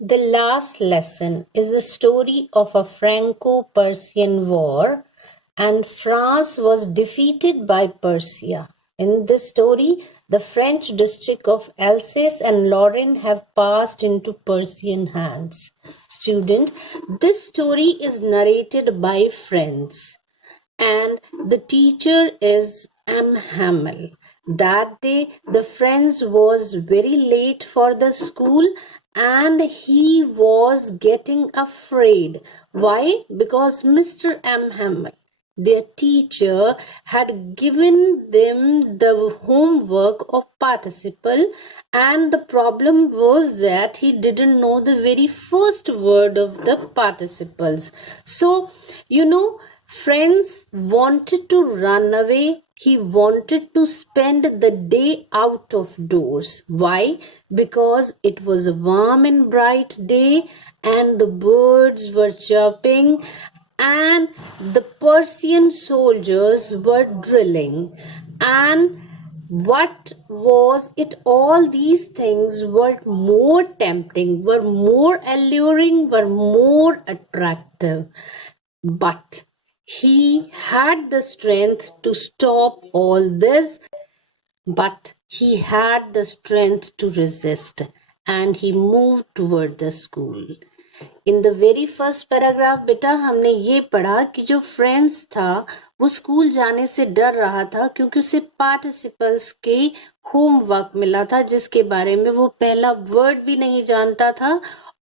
The last lesson is the story of a Franco-Persian war, and France was defeated by Persia. In this story, the French district of Alsace and Lorraine have passed into Persian hands. Student, this story is narrated by friends, and the teacher is M. Hamel. That day, the friends was very late for the school and he was getting afraid. Why? Because Mr. M. Hamel, their teacher, had given them the homework of participle, and the problem was that he didn't know the very first word of the participles. So, friends wanted to run away. He wanted to spend the day out of doors. Why? Because it was a warm and bright day and the birds were chirping and the Persian soldiers were drilling. And what was it? All these things were more tempting, were more alluring, were more attractive. But he had the strength to stop all this, but he had the strength to resist, and he moved toward the school. In the very first paragraph बेटा हमने ये पढ़ा कि जो friends था वो school जाने से डर रहा था क्योंकि उसे पार्टिसिपल्स के होमवर्क मिला था जिसके बारे में वो पहला वर्ड भी नहीं जानता था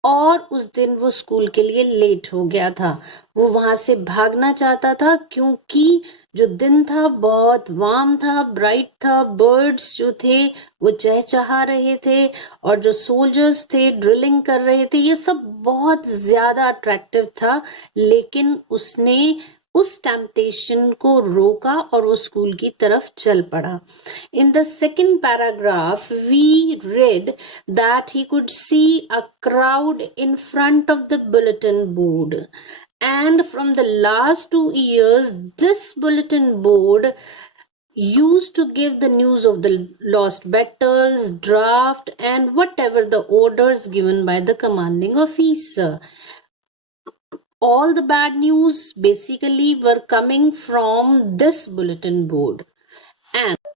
और उस दिन वो स्कूल के लिए लेट हो गया था। वो वहां से भागना चाहता था क्योंकि जो दिन था बहुत वार्म था, ब्राइट था, बर्ड्स जो थे वो चहचहा रहे थे और जो सोल्जर्स थे ड्रिलिंग कर रहे थे, ये सब बहुत ज्यादा अट्रैक्टिव था। लेकिन उसने उस टेम्पटेशन को रोका और वो स्कूल की तरफ चल पड़ा। In the second paragraph, we read that he could see a crowd in front of the bulletin board. And from the last 2 years, this bulletin board used to give the news of the lost battles, draft, and whatever the orders given by the commanding officer. All the bad news basically were coming from this bulletin board.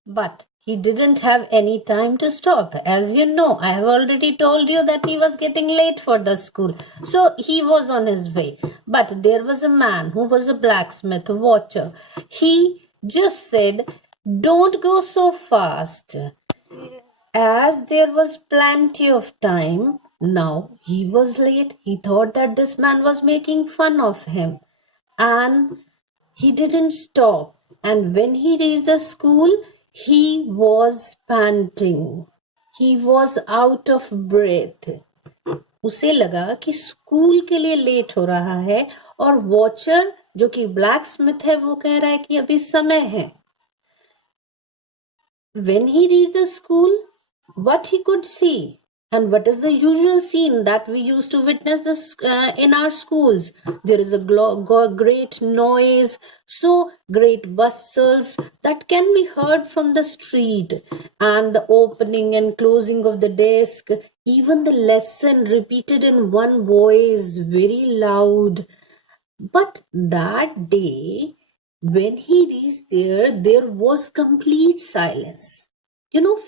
But he didn't have any time to stop. As you know, I have already told you that he was getting late for the school. So he was on his way. But there was a man who was a blacksmith, a watcher. He just said, "Don't go so fast." As there was plenty of time, now he was late. He thought that this man was making fun of him. And he didn't stop. And when he reached the school, he was panting. He was out of breath. उसे लगा कि school के लिए late हो रहा है और watcher जो कि ब्लैक स्मिथ है वो कह रहा है कि अभी समय है। When he reached the school, what he could see, and what is the usual scene that we used to witness this in our schools? There is a great noise, so great bustles that can be heard from the street, and the opening and closing of the desk, even the lesson repeated in one voice, very loud. But that day, when he reached there was complete silence.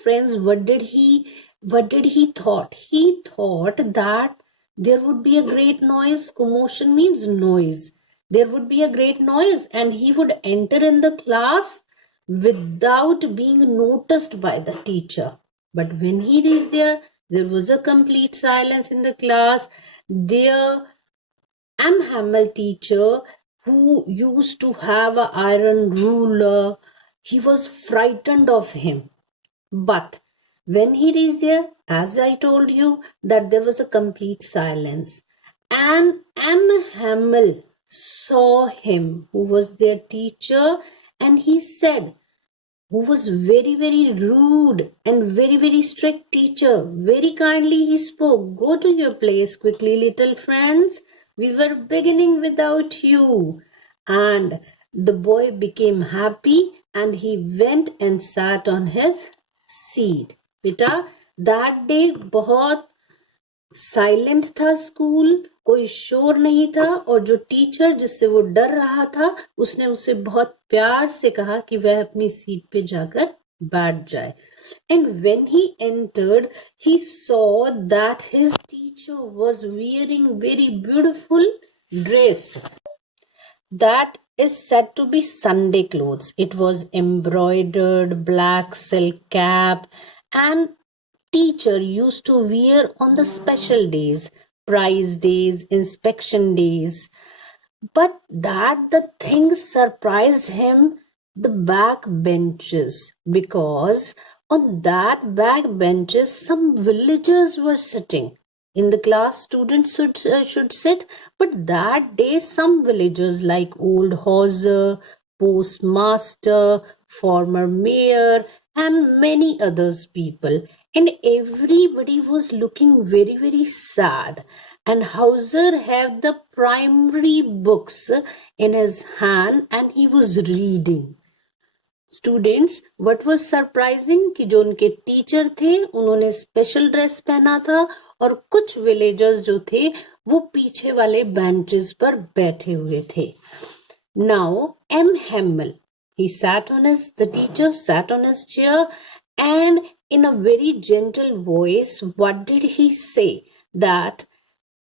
Friends, what did he thought? He thought that there would be a great noise. Commotion means noise. There would be a great noise and he would enter in the class without being noticed by the teacher. But when he reached there was a complete silence in the class. There M. Hamel teacher who used to have an iron ruler, he was frightened of him. But when he reached there, as I told you, that there was a complete silence. And M. Hamel saw him, who was their teacher, and he said, who was very, very rude and very, very strict teacher. Very kindly he spoke, "Go to your place quickly, little friends. We were beginning without you." And the boy became happy and he went and sat on his seat. Beta, that day बहुत silent था school, कोई शोर नहीं था, और जो teacher जिससे वो डर रहा था उसने उसे बहुत प्यार से कहा कि वह अपनी सीट पे जाकर बैठ जाए. And when he entered, he saw that his teacher was wearing very beautiful dress that is said to be Sunday clothes. It was embroidered black silk cap, and teacher used to wear on the special days, prize days, inspection days. But that the thing surprised him, the back benches, because on that back benches some villagers were sitting. In the class, students should sit, but that day some villagers like old Hauser, postmaster, former mayor, and many others people, and everybody was looking very very sad. And Hauser had the primary books in his hand and he was reading. Students, what was surprising कि जो उनके teacher थे उन्होंने special dress पहना था और कुछ villagers जो थे वो पीछे वाले बेंचेस पर बैठे हुए थे. नाउ एम हेमल, he sat on his, the teacher sat on his chair, and in a very gentle voice, what did he say? That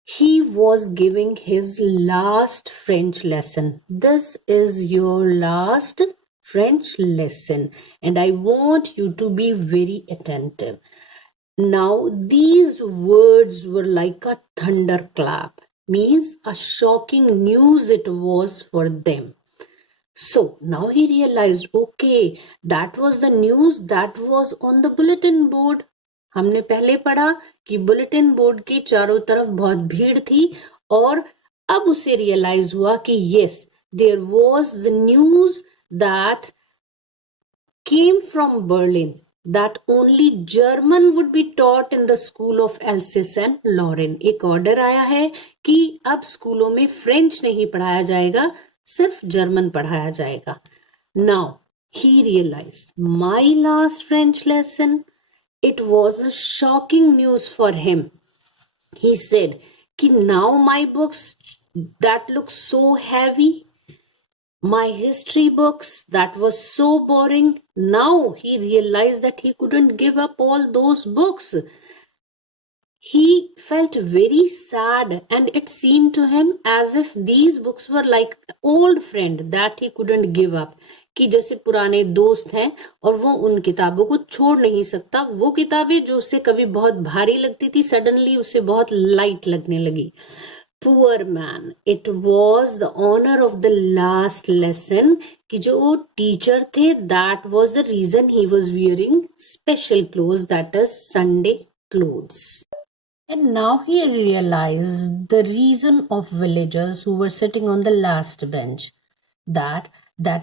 he was giving his last French lesson. This is your last French lesson, and I want you to be very attentive. Now, these words were like a thunderclap, means a shocking news it was for them. So now he realized, okay, that was the news that was on the bulletin board. हमने पहले पढ़ा कि bulletin board के चारों तरफ बहुत भीड़ थी, और अब उसे रियलाइज हुआ कि yes, there was the news that came from Berlin that only German would be taught in the school of Alsace and Lorraine. एक ऑर्डर आया है कि अब स्कूलों में फ्रेंच नहीं पढ़ाया जाएगा, सिर्फ जर्मन पढ़ाया जाएगा. Now he realized, my last French lesson, it was a shocking news for him. He said कि now my books that look so heavy, my history books that was so boring, now he realized that he couldn't give up all those books. He felt very sad, and it seemed to him as if these books were like old friend that he couldn't give up, कि जैसे पुराने दोस्त हैं और वो उन किताबों को छोड़ नहीं सकता. वो किताबें जो उसे कभी बहुत भारी लगती थी सडनली उसे बहुत लाइट लगने लगी. Poor man, it was the honor of the last lesson कि जो टीचर थे, that was the reason he was wearing special clothes, that is Sunday clothes. And now he realized the reason of villagers who were sitting on the last bench, that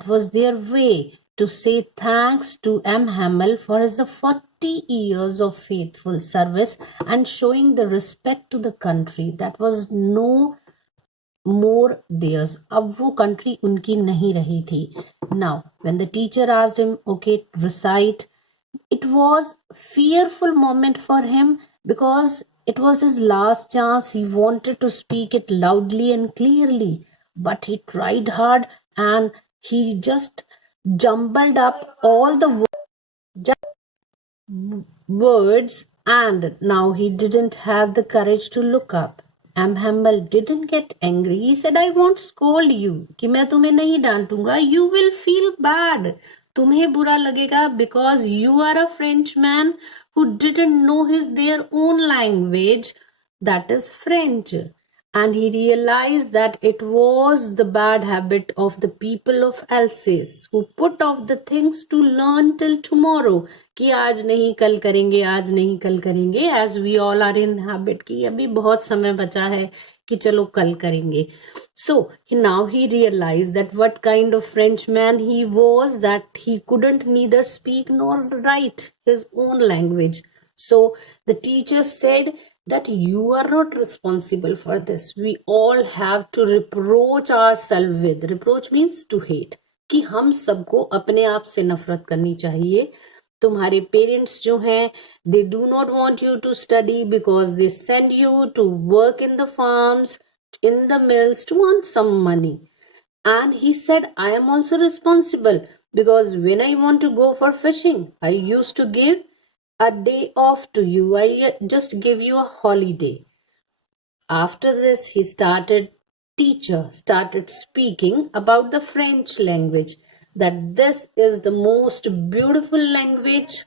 was their way to say thanks to M. Hamel for his 40 years of faithful service and showing the respect to the country that was no more theirs. अब वो country उनकी नहीं रही थी. Now, when the teacher asked him, okay, recite, it was fearful moment for him because it was his last chance. He wanted to speak it loudly and clearly, but he tried hard and he just jumbled up all the words, and now he didn't have the courage to look up. M. Hamel didn't get angry. He said, I won't scold you. कि मैं तुम्हें नहीं डांटूंगा. You will feel bad. तुम्हें बुरा लगेगा because you are a Frenchman who didn't know their own language, that is French. And he realized that it was the bad habit of the people of Alsace who put off the things to learn till tomorrow. कि आज नहीं कल करेंगे, आज नहीं कल करेंगे, as we all are in habit कि अभी बहुत समय बचा है कि चलो कल करेंगे. So now he realized that what kind of Frenchman he was, that he couldn't neither speak nor write his own language. So the teacher said that you are not responsible for this. We all have to reproach ourselves with. Reproach means to hate. कि हम सबको अपने आप से नफरत करनी चाहिए. तुम्हारे पेरेंट्स जो हैं, they do not want you to study because they send you to work in the farms, in the mills to earn some money. And he said, I am also responsible because when I want to go for fishing, I used to give a day off to you. I just give you a holiday. After this, teacher started speaking about the French language, that this is the most beautiful language.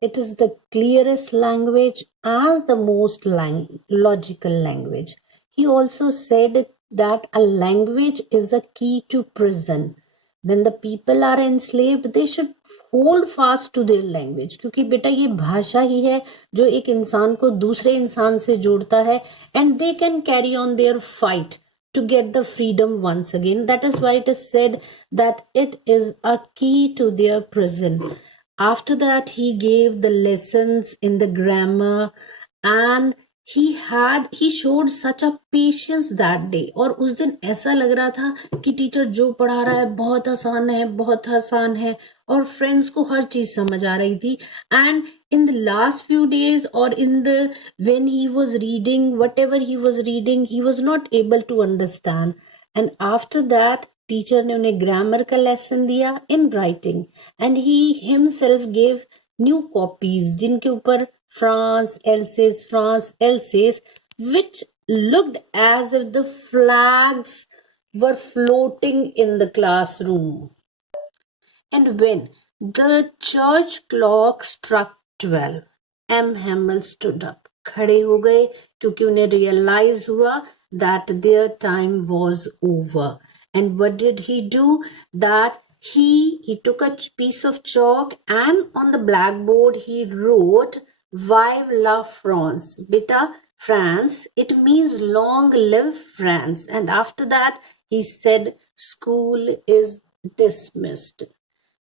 It is the clearest language as the most logical language. He also said that a language is a key to prison. When the people are enslaved, they should hold fast to their language, क्योंकि बेटा ये भाषा ही है जो एक इंसान को दूसरे इंसान से जोड़ता है, and they can carry on their fight to get the freedom once again. That is why it is said that it is a key to their prison. After that, he gave the lessons in the grammar, and he showed such a patience that day. और उस दिन ऐसा लग रहा था कि teacher जो पढ़ा रहा है बहुत आसान है, बहुत आसान है, और फ्रेंड्स को हर चीज समझ आ रही थी. And in the last few days, or when he was reading, whatever he was reading, he was not able to understand. And after that, teacher ने उन्हें ग्रामर का लेसन दिया in writing, and he himself gave new copies जिनके ऊपर France else's which looked as if the flags were floating in the classroom. And when the church clock struck 12, M. Hamel stood up. खड़े हो गए क्योंकि उन्हें realize हुआ that their time was over. And what did he do? That he took a piece of chalk and on the blackboard he wrote, Vive la France. Beta, France, it means long live France. And after that, he said, school is dismissed.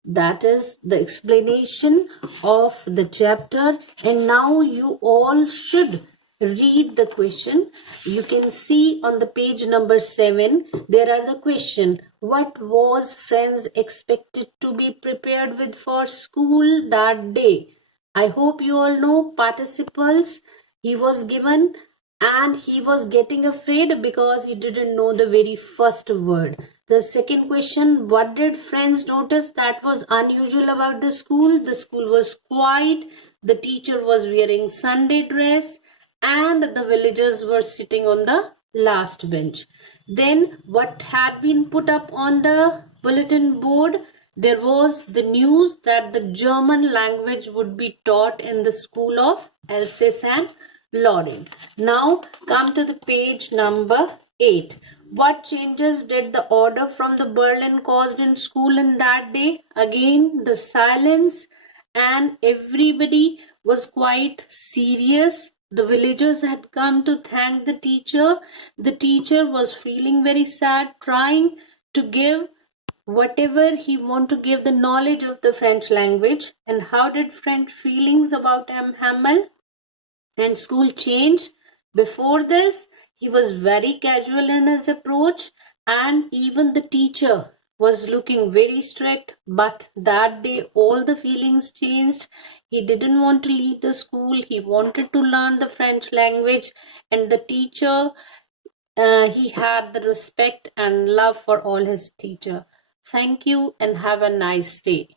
That is the explanation of the chapter. And now you all should read the question. You can see on the page number 7, there are the question. What was Franz expected to be prepared with for school that day? I hope you all know participles. He was given and he was getting afraid because he didn't know the very first word. The second question, what did Franz notice that was unusual about the school? The school was quiet. The teacher was wearing Sunday dress and the villagers were sitting on the last bench. Then what had been put up on the bulletin board? There was the news that the German language would be taught in the school of Alsace and Lorraine. Now come to the page number 8. What changes did the order from the Berlin caused in school in that day? Again, the silence, and everybody was quite serious. The villagers had come to thank the teacher. The teacher was feeling very sad, trying to give whatever he wanted to give the knowledge of the French language. And how did French feelings about M. Hamel and school change? Before this, he was very casual in his approach, and even the teacher was looking very strict. But that day, all the feelings changed. He didn't want to leave the school. He wanted to learn the French language, and the teacher, he had the respect and love for all his teacher. Thank you and have a nice day.